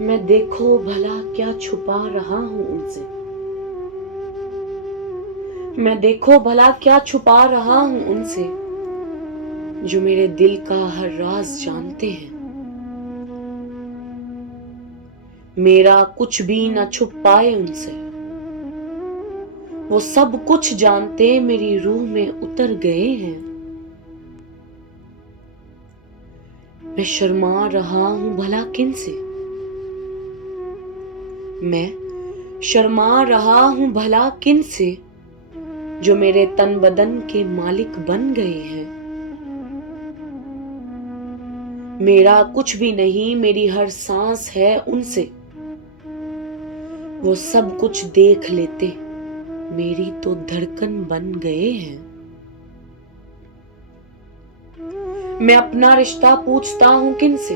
मैं देखो भला क्या छुपा रहा हूं उनसे। मैं देखो भला क्या छुपा रहा हूं उनसे, जो मेरे दिल का हर राज जानते हैं। मेरा कुछ भी न छुप पाए उनसे, वो सब कुछ जानते मेरी रूह में उतर गए हैं। मैं शर्मा रहा हूं भला किनसे, मैं शर्मा रहा हूं भला किनसे, जो मेरे तन बदन के मालिक बन गए हैं। मेरा कुछ भी नहीं, मेरी हर सांस है उनसे, वो सब कुछ देख लेते मेरी तो धड़कन बन गए हैं। मैं अपना रिश्ता पूछता हूं किनसे,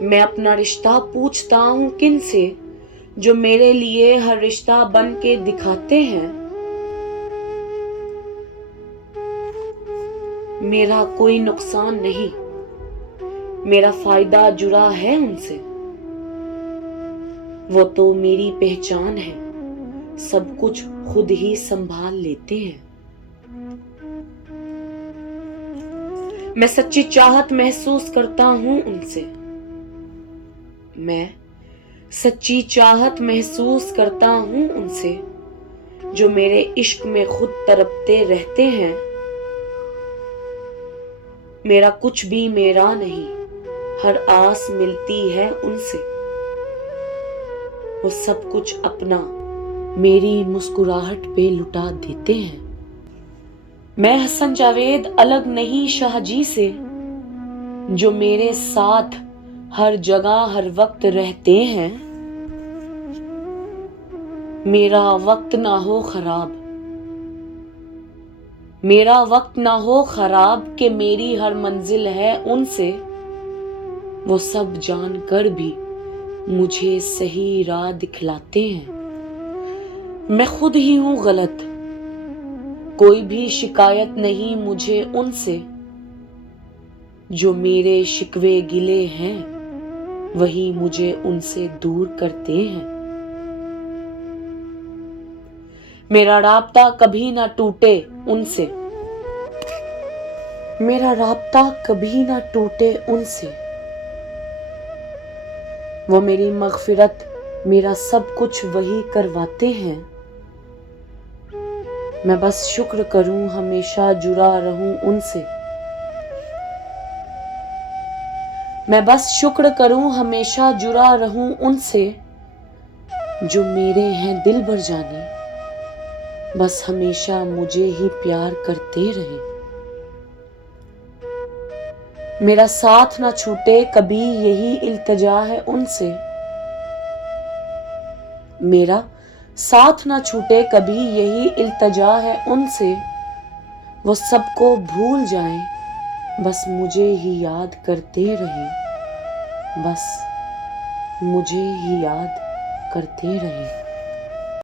मैं अपना रिश्ता पूछता हूं किनसे, जो मेरे लिए हर रिश्ता बन के दिखाते हैं। मेरा कोई नुकसान नहीं, मेरा फायदा जुड़ा है उनसे, वो तो मेरी पहचान है, सब कुछ खुद ही संभाल लेते हैं। मैं सच्ची चाहत महसूस करता हूं उनसे, मैं सच्ची चाहत महसूस करता हूं उनसे, जो मेरे इश्क में खुद तड़पते रहते हैं। मेरा कुछ भी मेरा नहीं, हर आस मिलती है उनसे, वो सब कुछ अपना मेरी मुस्कुराहट पे लुटा देते हैं। मैं हसन जावेद अलग नहीं शाहजी से, जो मेरे साथ हर जगह हर वक्त रहते हैं। मेरा वक्त ना हो खराब, मेरा वक्त ना हो खराब कि मेरी हर मंजिल है उनसे, वो सब जानकर भी मुझे सही राह दिखलाते हैं। मैं खुद ही हूं गलत, कोई भी शिकायत नहीं मुझे उनसे, जो मेरे शिकवे गिले हैं वही मुझे उनसे दूर करते हैं। मेरा राब्ता कभी ना टूटे उनसे, मेरा राब्ता कभी ना टूटे उनसे, वो मेरी मगफिरत मेरा सब कुछ वही करवाते हैं। मैं बस शुक्र करूं हमेशा जुड़ा रहूं उनसे, मैं बस शुक्र करूं हमेशा जुड़ा रहूं उनसे, जो मेरे हैं दिल भर जाने, बस हमेशा मुझे ही प्यार करते रहे। मेरा साथ ना छूटे कभी यही इल्तिजा है उनसे, मेरा साथ ना छूटे कभी यही इल्तिजा है उनसे, वो सबको भूल जाएं बस मुझे ही याद करते रहें, बस मुझे ही याद करते रहें।